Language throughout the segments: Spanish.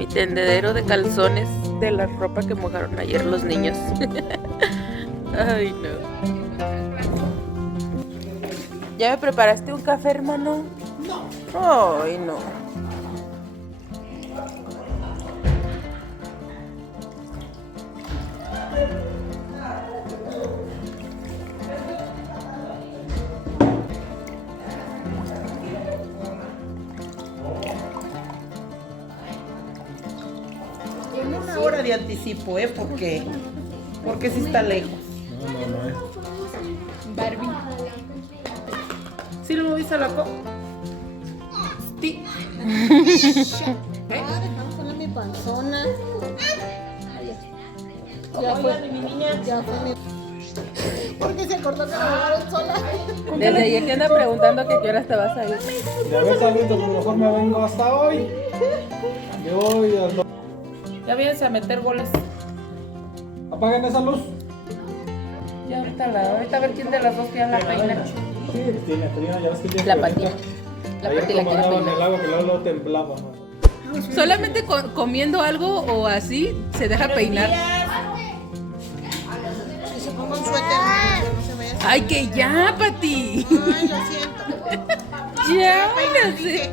Mi tendedero de calzones de la ropa que mojaron ayer los niños. Ay, no. ¿Ya me preparaste un café, hermano? No. Ay, no. En una hora de anticipo, porque sí está lejos. No. Barbie. ¿Sí lo moviste a la co? Sí. Dejamos sola mi panzona. Ya fue mi niña. Ya fue mi... ¿Por qué se acordó que la dejaron sola? Desde ayer te anda preguntando que qué horas te vas a ir. De haber sabido que mejor me vengo hasta hoy. De hoy hasta... Ya vienes a meter goles. Apaguen esa luz. Ya ahorita a ver quién de las dos tiene la peina. Sí, tiene frío, ya ves que tiene La frío. patilla. La Ayer patilla como quiere andaba en el peinar. agua que luego temblaba. ¿No? Solamente comiendo algo o así se deja peinar. Que se ponga un suéter, no se vaya. Ay, que ya, Pati. Ay, lo siento. Ya, no sé.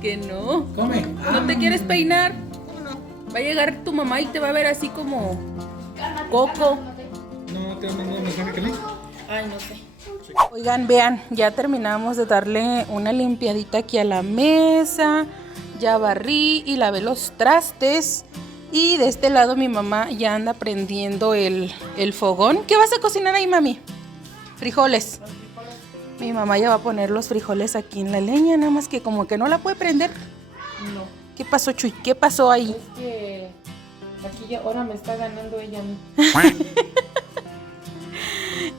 Que no. Come. ¿No te quieres peinar? ¿Cómo no? Va a llegar tu mamá y te va a ver así como Coco. No te mandó un mensaje que leí. Ay, no sé. Oigan, vean, ya terminamos de darle una limpiadita aquí a la mesa. Ya barrí y lavé los trastes. Y de este lado mi mamá ya anda prendiendo el fogón. ¿Qué vas a cocinar ahí, mami? Frijoles. Mi mamá ya va a poner los frijoles aquí en la leña, nada más que como que no la puede prender. No, ¿Qué pasó, Chuy? ¿Qué pasó ahí? es que aquí ya ahora me está ganando ella a mí.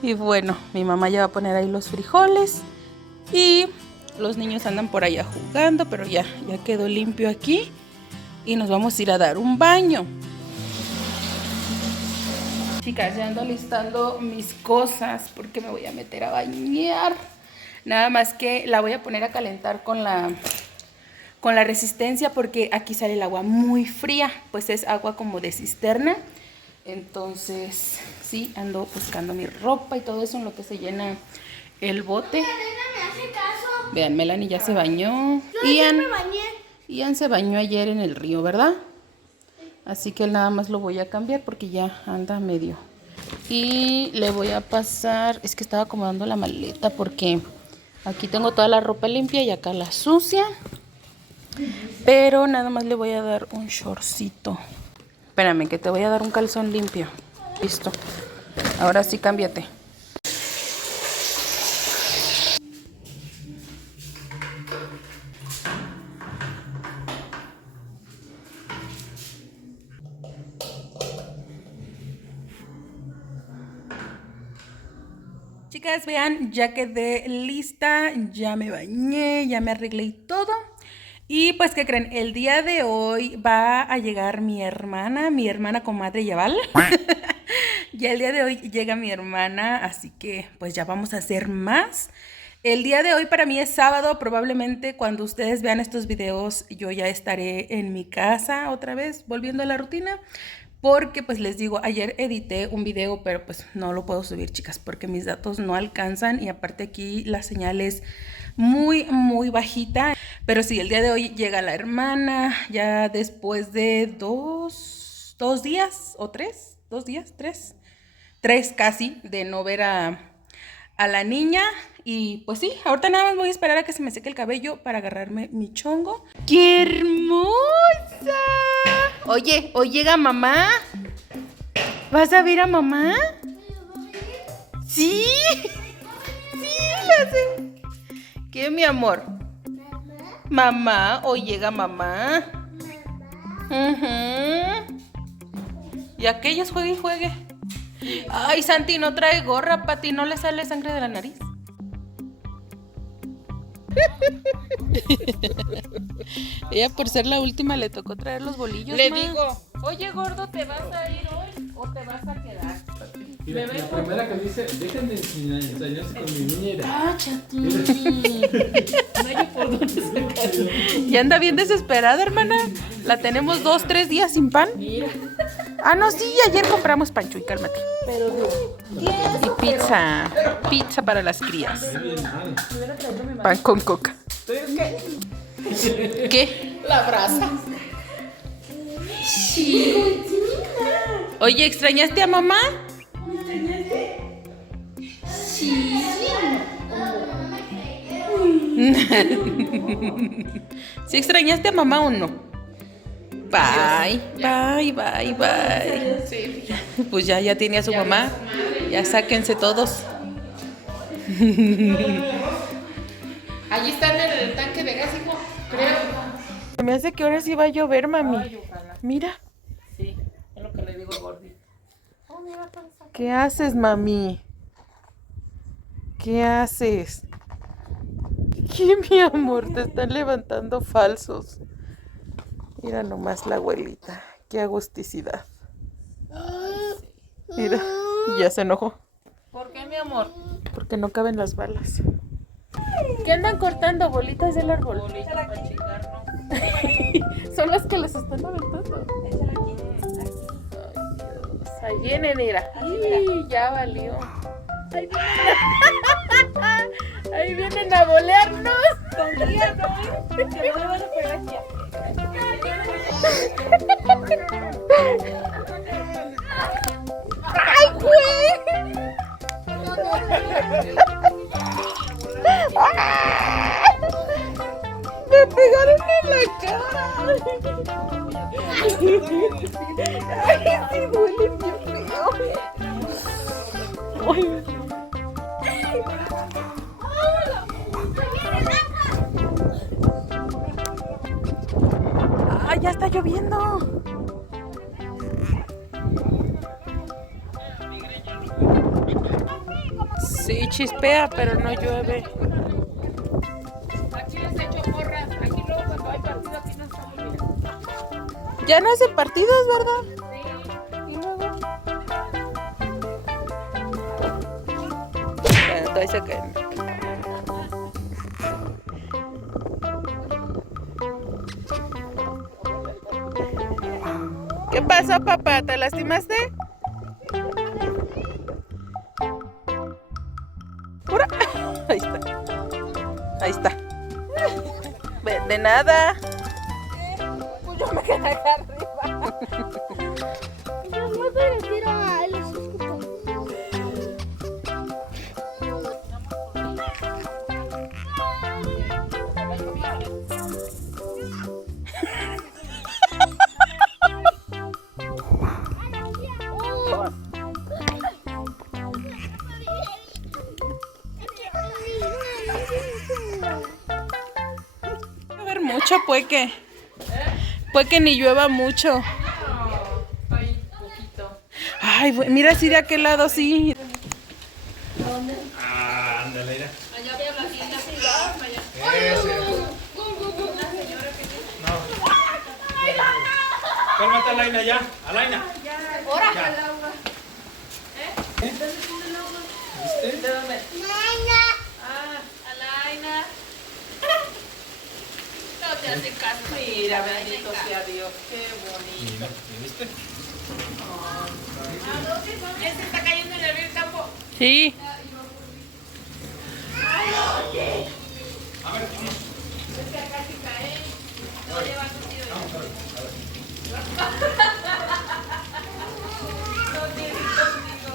Y bueno, mi mamá ya va a poner ahí los frijoles. Y los niños andan por allá jugando, pero ya quedó limpio aquí. Y nos vamos a ir a dar un baño. Chicas, ya ando listando mis cosas porque me voy a meter a bañar. Nada más que la voy a poner a calentar con la resistencia porque aquí sale el agua muy fría. Pues es agua como de cisterna. Entonces, sí, ando buscando mi ropa y todo eso en lo que se llena el bote. Vean, Melanie ya se bañó. Ian se bañó ayer en el río, ¿verdad? Así que nada más lo voy a cambiar porque ya anda medio. Y le voy a pasar, es que estaba acomodando la maleta porque aquí tengo toda la ropa limpia y acá la sucia. Pero nada más le voy a dar un shortcito. Espérame, que te voy a dar un calzón limpio. Listo. Ahora sí, cámbiate. Chicas, vean, ya quedé lista, ya me bañé, ya me arreglé y todo. Y pues, ¿qué creen? El día de hoy va a llegar mi hermana comadre Yaval. Ya el día de hoy llega mi hermana, así que pues ya vamos a hacer más. El día de hoy para mí es sábado, probablemente cuando ustedes vean estos videos yo ya estaré en mi casa otra vez, volviendo a la rutina. Porque pues les digo, ayer edité un video, pero pues no lo puedo subir, chicas, porque mis datos no alcanzan y aparte aquí la señal es muy bajita. Pero sí, el día de hoy llega la hermana, ya después de dos días o tres, 2 días, tres casi de no ver a la niña. Y pues sí, ahorita nada más voy a esperar a que se me seque el cabello para agarrarme mi chongo. ¡Qué hermosa! Oye, hoy llega mamá. ¿Vas a ver a mamá? ¿Sí? Sí, ya sé. ¿Qué, mi amor? Mamá, hoy llega mamá. Y aquellos juegue y juegue. Ay, Santi, no trae gorra, Pati, ¿no le sale sangre de la nariz? Ella por ser la última le tocó traer los bolillos. Le ma. digo. Oye, gordo, ¿te vas a ir hoy o te vas a quedar? Mira, la primera que dice, dejen de enseñarse con mi niñera. ¡Cáchate! No hay por dónde sacarlo. Ya anda bien desesperada, hermana. La tenemos 2-3 días sin pan. Mira. Ah, no, sí, ayer compramos pancho y cálmate. Y pizza. Pizza para las crías. Pan con coca. ¿Qué? La brasa. Oye, ¿extrañaste a mamá? ¿Sí extrañaste a mamá o no? Bye, bye, bye, bye. Sí. Pues ya tiene a su mamá. Ya sáquense todos. Allí está el tanque de gas, hijo. Creo. Se me hace que ahora sí va a llover, mami. Ay, ojalá. Mira. Sí, es lo que le digo al gordito. Oh, mira, panza. ¿Qué haces, mami? ¿Qué haces? ¿Qué, mi amor? Te están levantando falsos. Mira nomás la abuelita. Qué agusticidad. Mira, ya se enojó. ¿Por qué, mi amor? Porque no caben las balas. ¿Qué andan cortando? ¿Bolitas del árbol? Bolitas para chingar, ¿no? Son las que les están aventando. Ay, Dios. Ahí vienen, mira. ¡Y ya valió! Ahí vienen a, ahí vienen a bolearnos. Confía, ¿no? Que no le van a pegar aquí. ¡Ay, güey! ¡Me pegaron en la cara! ¡Ay, sí duele bien feo! ¡Ay! ¡Ah, ya está lloviendo! Sí, chispea, pero no llueve. Aquí les he hecho porras. Aquí luego cuando hay partido, aquí no estamos bien. Ya no hacen partidos, ¿verdad? Sí. Y luego. Bueno, todavía se caen. ¿Qué pasó, papá? ¿Te lastimaste? ¡Pura! Ahí está. Ahí está. De nada. Pues yo me quedé acá arriba. Yo me retiro a los escudos. Va a haber mucho, puede que ni llueva mucho. Ay, poquito. Ay, mira, sí, de aquel lado, sí. Ah, ándale, mira. Allá había la tienda privada, allá. No. Cálmate, Alaina, ya. Alaina. ¡Hora! Ya. ¿Viste? ¿De dónde? Ah, Alaina. No te hacen caso. Mira, bendito sea Dios. Qué bonito. Mira, ¿viste? ¿Ya se está cayendo en el campo? Sí. A ver, Es que acá se cae. No lleva sentido. vamos a ver. No tiene sentido.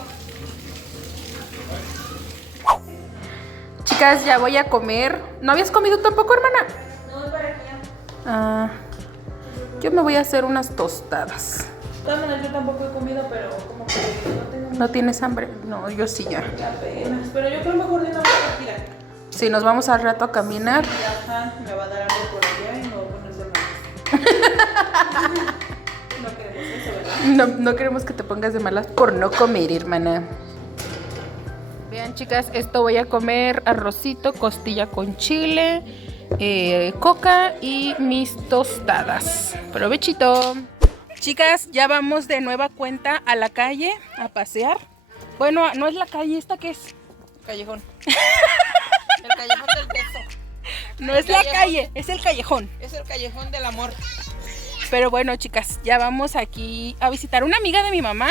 Chicas, ya voy a comer. ¿No habías comido tampoco, hermana? No, es para aquí. Ah, yo me voy a hacer unas tostadas. Yo tampoco he comido, pero como que no tengo ¿No tienes hambre? No, yo sí ya. apenas. Pero yo creo mejor de una vez tranquila. Sí, nos vamos al rato a caminar. Ajá, me va a dar hambre por allá y me voy a poner de malas. No queremos eso, ¿verdad? No queremos que te pongas de malas por no comer, hermana. Vean, chicas, esto voy a comer arrocito, costilla con chile, coca y mis tostadas. Provechito. Chicas, ya vamos de nueva cuenta a la calle a pasear. Bueno, no es la calle, ¿esta qué es? Callejón. El callejón del beso. No es la calle, es el callejón. Es el callejón del amor. Pero bueno, chicas, ya vamos aquí a visitar una amiga de mi mamá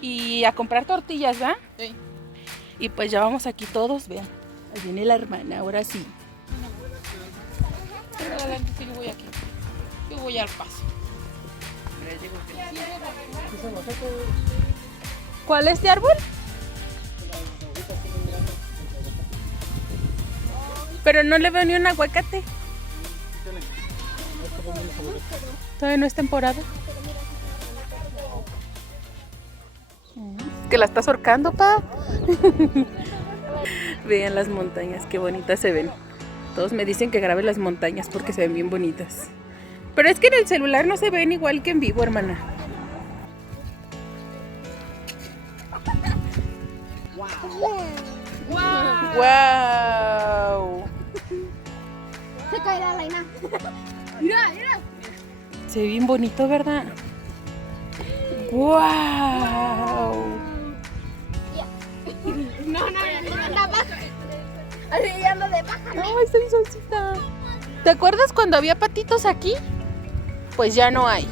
y a comprar tortillas, ¿va? Sí. Y pues ya vamos aquí todos, vean. Ahí viene la hermana, ahora sí. Adelante, sí, yo voy aquí. Yo voy al paso. ¿Cuál es este árbol? Pero no le veo ni un aguacate. Todavía no es temporada. Que la estás ahorcando, pa. Vean las montañas, qué bonitas se ven. Todos me dicen que grabe las montañas porque se ven bien bonitas. Pero es que en el celular no se ven igual que en vivo, hermana. ¡Wow! Se caerá la Ina. Mira, mira. Se ve bien bonito, ¿verdad? ¡Wow! No, anda baja. Así ya ando de baja. ¡Ay, está bien suavecita! ¿Te acuerdas cuando había patitos aquí? Pues ya no hay.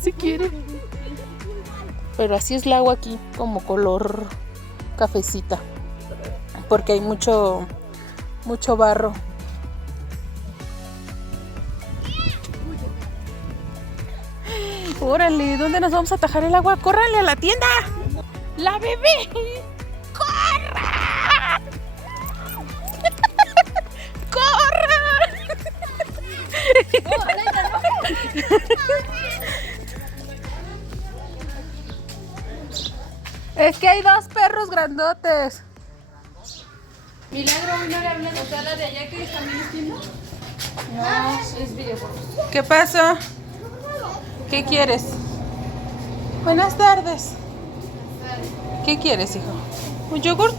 Si quiere. Pero así es el agua aquí, como color cafecita. Porque hay mucho barro. Órale, ¿dónde nos vamos a atajar el agua? ¡Córranle a la tienda! ¡La bebé! ¡Corra! ¡Corra! Es que hay dos perros grandotes. Milagro, ¿hoy no le hablan a la de allá que también es tienda? No, es videojuegos. ¿Qué pasó? ¿Qué quieres? Buenas tardes. ¿Qué quieres, hijo? ¿Un yogurt?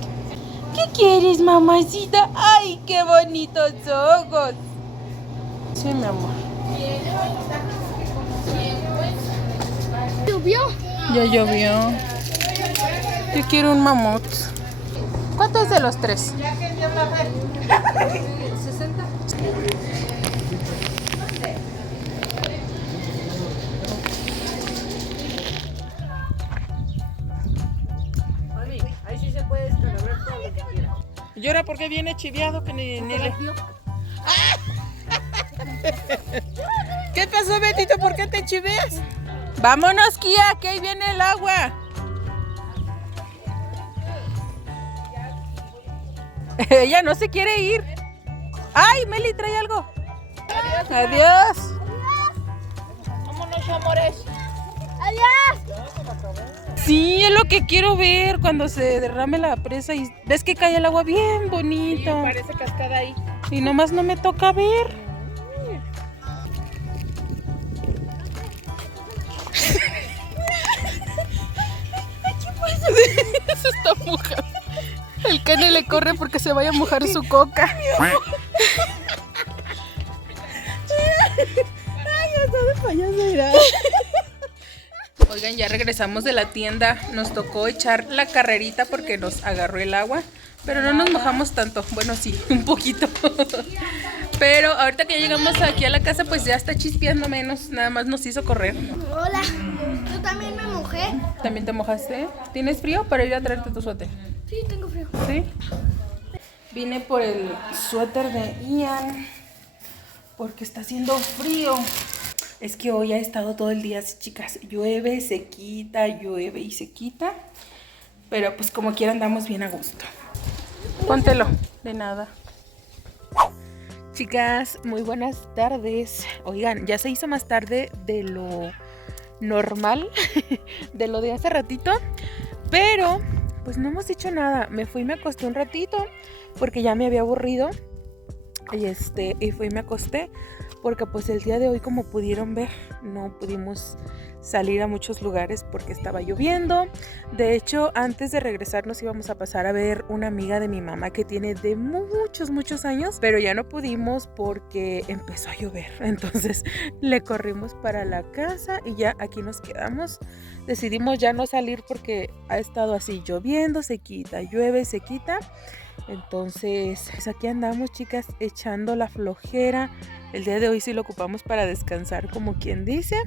¿Qué quieres, mamacita? ¡Ay, qué bonitos ojos! Sí, mi amor. ¿Llovió? Ya llovió. Yo quiero un mamut. ¿Cuánto es de los tres? 60. Ahí sí se puede descargar todo lo que quiera. ¿Y ahora por qué viene chiviado que ni le... ¿Qué pasó, Betito? ¿Por qué te chiveas? Vámonos, Kia, que ahí viene el agua. Ella no se quiere ir. ¡Ay, Meli, trae algo! Adiós. Vámonos, amores. ¡Adiós! Sí, es lo que quiero ver cuando se derrame la presa y ves que cae el agua bien bonito. Parece cascada ahí. Y nomás no me toca ver. Se está mojando. El cane le corre porque se vaya a mojar su coca. Oigan, ya regresamos de la tienda. Nos tocó echar la carrerita porque nos agarró el agua. Pero no nos mojamos tanto. Bueno, sí, un poquito. Pero ahorita que ya llegamos aquí a la casa, pues ya está chispeando menos. Nada más nos hizo correr. Hola. Yo también me mojé. ¿También te mojaste? ¿Tienes frío para ir a traerte tu suéter? Sí, tengo frío. ¿Sí? Vine por el suéter de Ian porque está haciendo frío. Es que hoy ha estado todo el día, chicas. Llueve, se quita, llueve y se quita. Pero pues como quiera andamos bien a gusto. Póntelo. De nada. Chicas, muy buenas tardes. Oigan, ya se hizo más tarde de lo normal, de lo de hace ratito. Pero pues no hemos hecho nada. Me fui y me acosté un ratito porque ya me había aburrido. Y fui y me acosté. porque pues el día de hoy, como pudieron ver, no pudimos salir a muchos lugares porque estaba lloviendo. De hecho, antes de regresar nos íbamos a pasar a ver una amiga de mi mamá que tiene de muchos años, pero ya no pudimos porque empezó a llover. Entonces le corrimos para la casa y ya aquí nos quedamos. Decidimos ya no salir porque ha estado así lloviendo, se quita, llueve, se quita. Entonces pues aquí andamos, chicas, echando la flojera. El día de hoy sí lo ocupamos para descansar, como quien dice.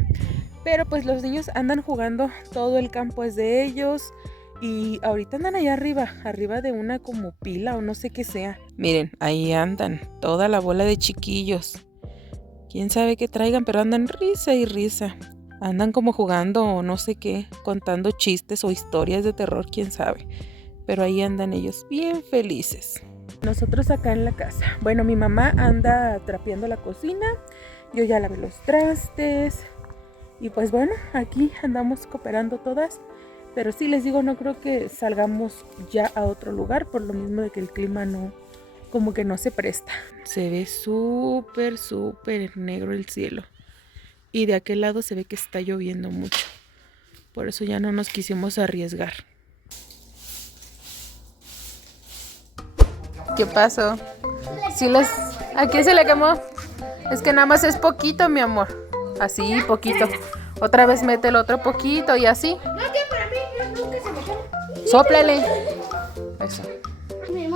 Pero pues los niños andan jugando, todo el campo es de ellos. Y ahorita andan allá arriba de una como pila o no sé qué sea. Miren, ahí andan, toda la bola de chiquillos. Quién sabe qué traigan, pero andan risa y risa. Andan como jugando o no sé qué, contando chistes o historias de terror, quién sabe. Pero ahí andan ellos bien felices. Nosotros acá en la casa. Bueno, mi mamá anda trapeando la cocina. Yo ya lavé los trastes. Y pues bueno, aquí andamos cooperando todas. Pero sí les digo, no creo que salgamos ya a otro lugar. Por lo mismo de que el clima no, como que no se presta. Se ve súper negro el cielo. Y de aquel lado se ve que está lloviendo mucho. Por eso ya no nos quisimos arriesgar. ¿Qué pasó? ¿A quién se le quemó? Es que nada más es poquito, mi amor. Así, poquito. Otra vez mete el otro poquito y así. No, que para mí nunca se me quema. Sóplale. Eso. Muy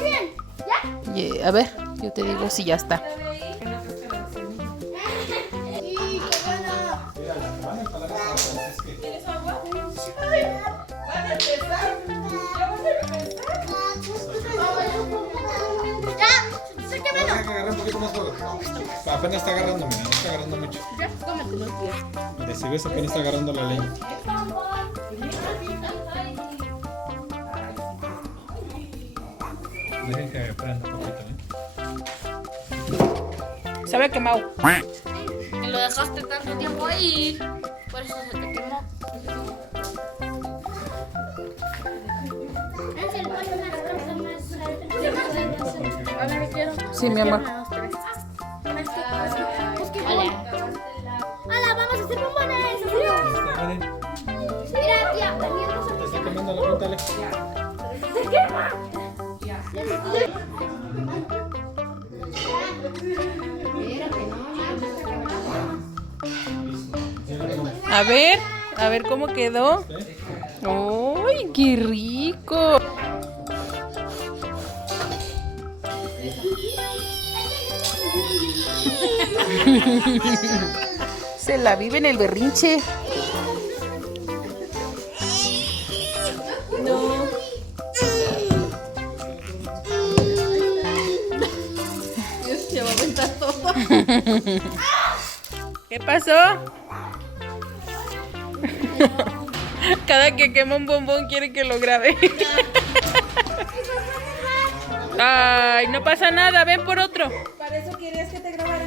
bien. ¿Ya? A ver, yo te digo si ya está. Y qué bueno. ¿Quieres agua? Van a empezar. Ya, se quemó. Hay que agarrar un poquito más fuego. Apenas está agarrando, mira, no está agarrando mucho. Ya, cómete los pies. Si ves, apenas está agarrando la leña. Dejen que prenda un poquito, Sabe quemado. Me lo dejaste tanto tiempo ahí. Por eso se te quemó. A ver, quiero. Sí, mi amor. Hola, vamos a hacer bombones. Mira, tía, Te está quemando la punta, Alex. se quema. A ver cómo quedó. ¡Uy, qué rico! Se la vive en el berrinche. No. Se va a aventar todo. ¿Qué pasó? Cada que quema un bombón quiere que lo grabe. Ay, no pasa nada, ven por otro. Para eso querías que te grabara.